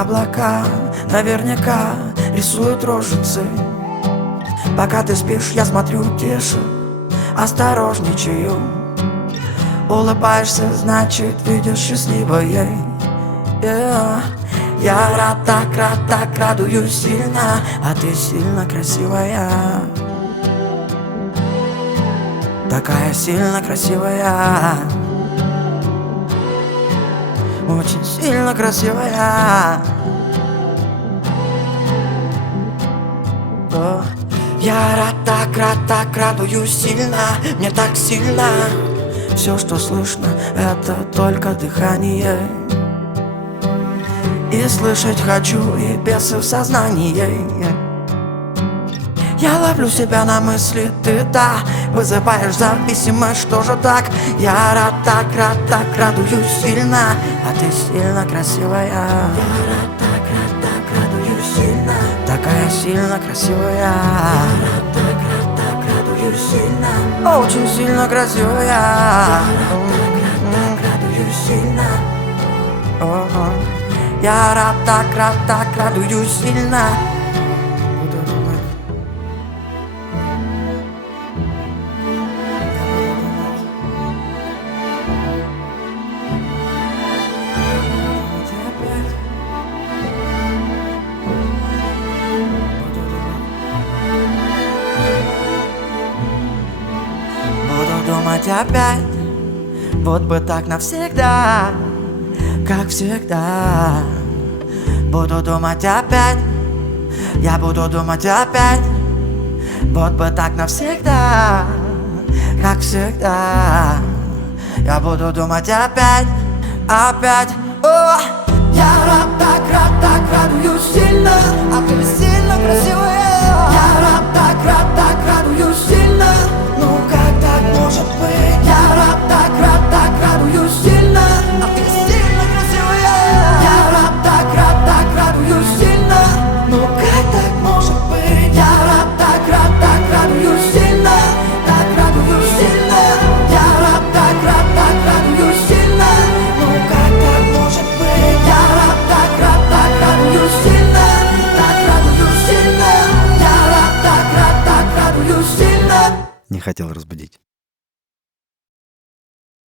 Облака наверняка рисуют рожицы. Пока ты спишь, я смотрю тише, осторожничаю. Улыбаешься, значит, видишь счастливое. Я рад, так радуюсь сильно, а ты сильно красивая. Такая сильно красивая. Очень сильно красивая. Я рад, так радуюсь сильно. Мне так сильно. Все, что слышно, это только дыхание. И слышать хочу, и бесы в сознании. Я ловлю себя на мысли, ты вызываешь зависимость, что же так? Я рад, так радуюсь сильно, а ты сильно красивая. Я рад, так радуюсь сильно. Такая сильно красивая. Я рад, так радуюсь сильно. Очень сильно красивая. Я рад, так радуюсь сильно. Я рад, так радуюсь сильно. Буду думать опять, вот бы так навсегда, как всегда. Буду думать опять, я буду думать опять, вот бы так навсегда, как всегда. Я буду думать опять. Я рад, так радуюсь сильно, а ты сильно красивая. Я рад, так радуюсь сильно. Ну как так может быть? Я